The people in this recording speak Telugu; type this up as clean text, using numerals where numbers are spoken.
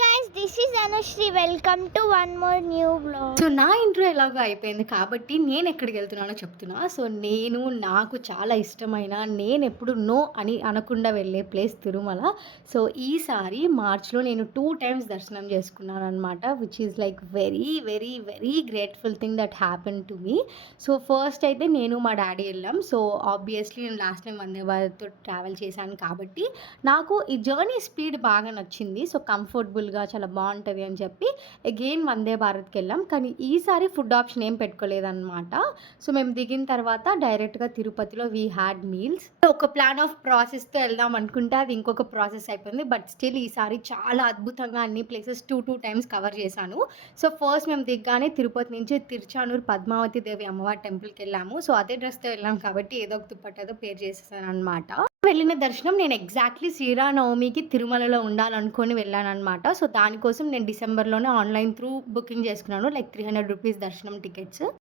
guys, this is Anushri. Welcome to one more new vlog. So నా ఇంట్రో ఎలాగో అయిపోయింది కాబట్టి నేను ఎక్కడికి వెళ్తున్నానో చెప్తున్నా. సో నాకు చాలా ఇష్టమైన నేనెప్పుడు నో అని అనకుండా వెళ్ళే ప్లేస్ తిరుమల. సో ఈసారి మార్చ్‌లో నేను 2 టైమ్స్ దర్శనం చేసుకున్నాననమాట. Which is like very, very, very grateful thing that happened to me. So first అయితే నేను మా డ్యాడీ వెళ్ళాం. సో ఆబ్వియస్లీ నేను లాస్ట్ టైం వందే భారత్‌తో ట్రావెల్ చేశాను కాబట్టి నాకు ఈ జర్నీ స్పీడ్ బాగా నచ్చింది. సో కంఫర్టబుల్‌గా చాలా బావుంటది అని చెప్పి అగైన్ వందే భారత్‌కెళ్ళాం. కానీ ఈసారి ఫుడ్ ఆప్షన్ ఏం పెట్టుకోలేదనమాట. సో మేము దిగిన తర్వాత డైరెక్ట్‌గా తిరుపతిలో వి హాడ్ మీల్స్. ఒక ప్లాన్ ఆఫ్ ప్రాసెస్‌తో వెళ్దాం అనుకుంటే అది ఇంకొక ప్రాసెస్ అయిపోయింది. బట్ స్టిల్ ఈసారి చాలా అద్భుతంగా అన్ని ప్లేసెస్ 2 టైమ్స్ కవర్ చేశాను. సో ఫస్ట్ మేము దిగ్గానే తిరుపతి నుంచి తిరుచానూరు పద్మావతి దేవి అమ్మవారి టెంపుల్‌కెళ్ళాము. సో అదే డ్రెస్‌తో వెళ్ళాం కాబట్టి ఏదో ఒక దుప్పట్టతో పేర్ చేసేసాననమాట. వెళ్ళిన దర్శనం నేను ఎగ్జాక్ట్‌లీ శ్రీరామనవమికి తిరుమలలో ఉండాలనుకోని వెళ్ళాననమాట. సో దానికోసం నేను డిసెంబర్‌లోనే ఆన్‌లైన్ త్రూ బుకింగ్ చేసుకున్నాను. లైక్ 300 రూపీస్ దర్శనం టికెట్స్.